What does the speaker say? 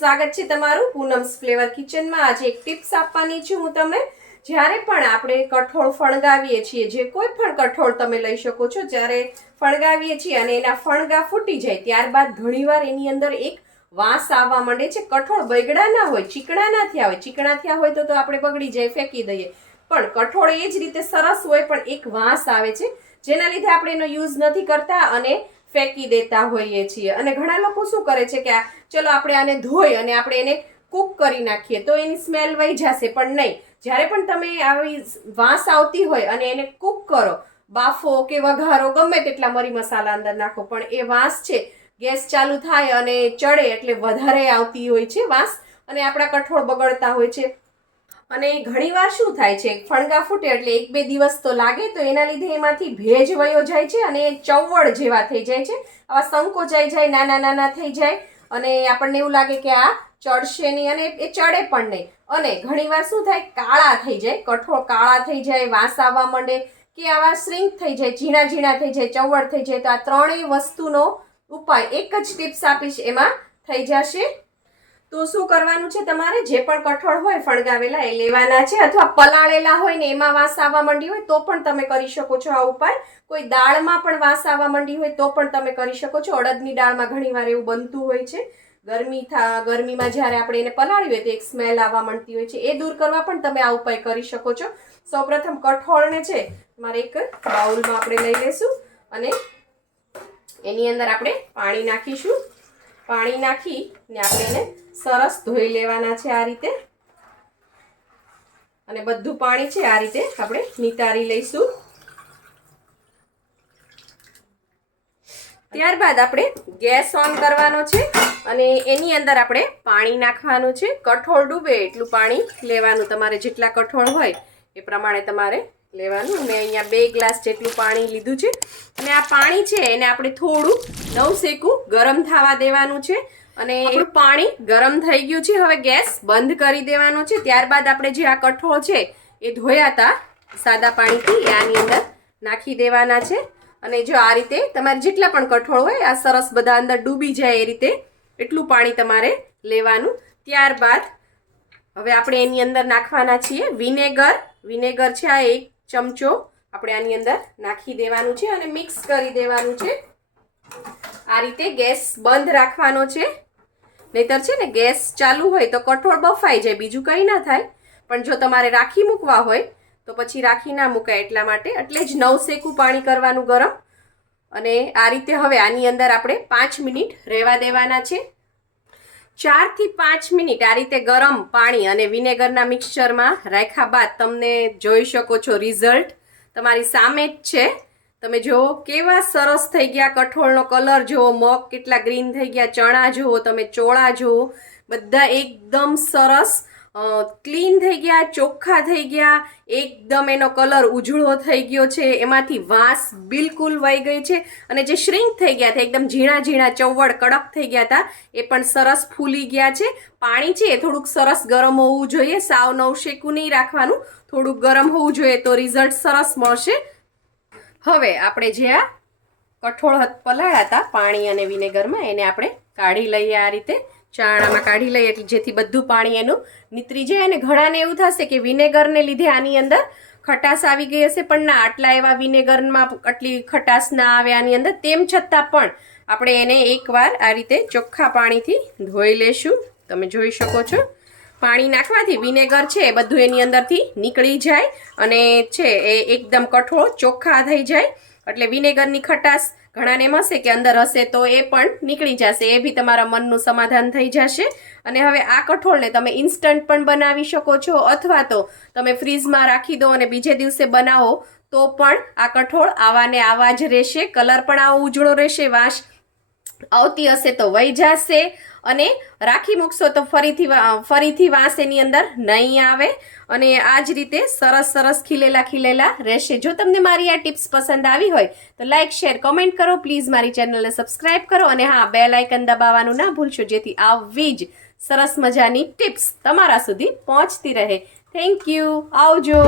સ્વાગત છે તમારું પૂનમ્સ ફ્લેવર કિચનમાં. આજે એક ટિપ્સ આપવાની છું હું તમને. જ્યારે પણ આપણે કઠોળ ફણગાવીએ છીએ, જે કોઈ પણ કઠોળ તમે લઈ શકો છો, જ્યારે ફણગાવીએ છીએ અને એના ફણગા ફૂટી જાય, ત્યારબાદ ઘણીવાર એની અંદર એક વાસ આવવા માંડે છે. કઠોળ બગડા ના હોય, ચીકણા ના થયા હોય, ચીકણા થયા હોય તો તો આપણે બગડી જાય, ફેંકી દઈએ. પણ કઠોળ એ જ રીતે સરસ હોય, પણ એક વાસ આવે છે, જેના લીધે આપણે એનો યુઝ નથી કરતા અને ફેંકી દેતા હોઈએ છીએ. અને ઘણા લોકો શું કરે છે કે આ, ચલો આપણે આને ધોઈ અને આપણે એને કૂક કરી નાખીએ, તો એની સ્મેલ વહી જશે. પણ નહીં. જ્યારે પણ તમે આવી વાંસ આવતી હોય અને એને કૂક કરો, બાફો કે વઘારો, ગમે તેટલા મરી મસાલા અંદર નાખો, પણ એ વાસ છે, ગેસ ચાલુ થાય અને ચડે એટલે વધારે આવતી હોય છે વાંસ અને આપણા કઠોળ બગડતા હોય છે. અને ઘણીવાર શું થાય છે, ફણગા ફૂટે એટલે એક બે દિવસ તો લાગે, તો એના લીધે એમાંથી ભેજ વયો જાય છે અને ચવડ જેવા થઈ જાય છે. આવા સંકોચાઈ જાય નાના નાના થઈ જાય અને આપણને એવું લાગે કે આ ચડશે નહીં અને એ ચડે પણ નહીં. અને ઘણીવાર શું થાય, કાળા થઈ જાય, કઠોળ કાળા થઈ જાય, વાસ આવવા માંડે કે આવા શ્રિંક થઈ જાય, ઝીણા ઝીણા થઈ જાય ચવડ થઈ જાય, તો આ ત્રણેય વસ્તુનો ઉપાય, એક જ ટિપ્સ આપીશ, એમાં થઈ જશે. તો શું કરવાનું છે તમારે? જે પણ કઠોળ હોય ફણગાવેલા એ લેવાના છે અથવા પલાળેલા હોય ને એમાં વાસ આવવા માંડી હોય તો પણ તમે કરી શકો છો આ ઉપાય. કોઈ દાળમાં પણ વાસ આવવા માંડી હોય તો પણ તમે કરી શકો છો. અડદની દાળમાં ઘણીવાર એવું બનતું હોય છે. ગરમી થા, ગરમીમાં જ્યારે આપણે એને પલાળી હોય તો એક સ્મેલ આવવા માંડતી હોય છે. એ દૂર કરવા પણ તમે આ ઉપાય કરી શકો છો. સૌપ્રથમ કઠોળને છે મારે એક બાઉલમાં આપણે લઈ લેશું અને એની અંદર આપણે પાણી નાખીશું. પાણી નાખી આપણે સરસ ધોઈ લેવાના છે આ રીતે. અને બધું પાણી છે આ રીતે આપણે નિતારી લઈશું. ત્યારબાદ આપણે ગેસ ઓન કરવાનો છે અને એની અંદર આપણે પાણી નાખવાનું છે. કઠોળ ડૂબે એટલું પાણી લેવાનું તમારે જેટલા કઠોળ હોય એ પ્રમાણે તમારે લેવાનું. મેં અહીંયા બે ગ્લાસ જેટલું પાણી લીધું છે. અને આ પાણી છે એને આપણે થોડું નવ શેકું ગરમ થવા દેવાનું છે. અને એ પાણી ગરમ થઈ ગયું છે. હવે ગેસ બંધ કરી દેવાનો છે. ત્યારબાદ આપણે જે આ કઠોળ છે એ ધોયા હતા સાદા પાણીથી એ આની અંદર નાખી દેવાના છે. અને જો આ રીતે તમારે જેટલા પણ કઠોળ હોય આ સરસ બધા અંદર ડૂબી જાય એ રીતે એટલું પાણી તમારે લેવાનું. ત્યારબાદ હવે આપણે એની અંદર નાખવાના છીએ વિનેગર. વિનેગર છે આ એક ચમચો આપણે આની અંદર નાખી દેવાનું છે અને મિક્સ કરી દેવાનું છે. આ રીતે ગેસ બંધ રાખવાનો છે. નહીતર છે ને ગેસ ચાલુ હોય તો કઠોળ બફાઈ જાય, બીજું કંઈ ના થાય. પણ જો તમારે રાખી મૂકવા હોય તો પછી રાખી ના મૂકાય એટલા માટે એટલે જ નવ શેકું પાણી કરવાનું ગરમ. અને આ રીતે હવે આની અંદર આપણે પાંચ મિનિટ રહેવા દેવાના છે. ચારથી પાંચ મિનિટ આ રીતે ગરમ પાણી અને વિનેગરના મિક્સચરમાં રાખ્યા બાદ તમને જોઈ શકો છો રિઝલ્ટ. તમારી સામે જ છે. તમે જુઓ કેવા સરસ થઈ ગયા, કઠોળનો કલર જુઓ, મગ કેટલા ગ્રીન થઈ ગયા, ચણા જુઓ, તમે ચોળા જુઓ, બધા એકદમ સરસ ક્લીન થઈ ગયા, ચોખ્ખા થઈ ગયા, એકદમ એનો કલર ઉજળો થઈ ગયો છે, એમાંથી વાસ બિલકુલ વહી ગઈ છે અને જે શ્રિંક થઈ ગયા હતા, એકદમ ઝીણા ઝીણા ચવડ કડક થઈ ગયા હતા, એ પણ સરસ ફૂલી ગયા છે. પાણી છે એ થોડુંક સરસ ગરમ હોવું જોઈએ, સાવ નવ શેકું નહીં રાખવાનું, થોડુંક ગરમ હોવું જોઈએ તો રિઝલ્ટ સરસ મળશે. હવે આપણે જે આ કઠોળ પલાળ્યા હતા, પાણી અને વિનેગરમાં, એને આપણે કાઢી લઈએ આ રીતે. ચાણામાં કાઢી લઈએ જેથી બધું પાણી એનું નીતરી જાય અને ઘણાને એવું થશે કે વિનેગરને લીધે આની અંદર ખટાશ આવી ગઈ હશે. પણ ના, આટલા એવા વિનેગરમાં આટલી ખટાશ ના આવે આની અંદર. તેમ છતાં પણ આપણે એને એકવાર આ રીતે ચોખ્ખા પાણીથી ધોઈ લેશું. તમે જોઈ શકો છો. પાણી નાખવાથી વિનેગર છે એ બધું એની અંદરથી નીકળી જાય અને છે એ એકદમ કઠોળ ચોખ્ખા થઈ જાય. એટલે વિનેગરની ખટાશ ઘણાને એમ હશે કે અંદર હશે તો એ પણ નીકળી જશે, એ બી તમારા મનનું સમાધાન થઈ જશે. અને હવે આ કઠોળને તમે ઇન્સ્ટન્ટ પણ બનાવી શકો છો, અથવા તો તમે ફ્રીઝમાં રાખી દો અને બીજે દિવસે બનાવો, તો પણ આ કઠોળ આવાને આવા જ રહેશે કલર પણ આવો ઉજળો રહેશે, વાસ આવતી હશે તો વહી જશે અને રાખી મૂકશો તો ફરીથી ફરીથી વાંસ એની અંદર નહીં આવે. અને આ જ રીતે સરસ સરસ ખીલેલા ખીલેલા રહેશે. જો તમને મારી આ ટિપ્સ પસંદ આવી હોય તો લાઇક શેર, કમેન્ટ કરો. પ્લીઝ મારી ચેનલને સબસ્ક્રાઇબ કરો અને હા બે લાઇકન દબાવવાનું ના ભૂલશો, જેથી આવી જ સરસ મજાની ટિપ્સ તમારા સુધી પહોંચતી રહે. Thank you. આવજો.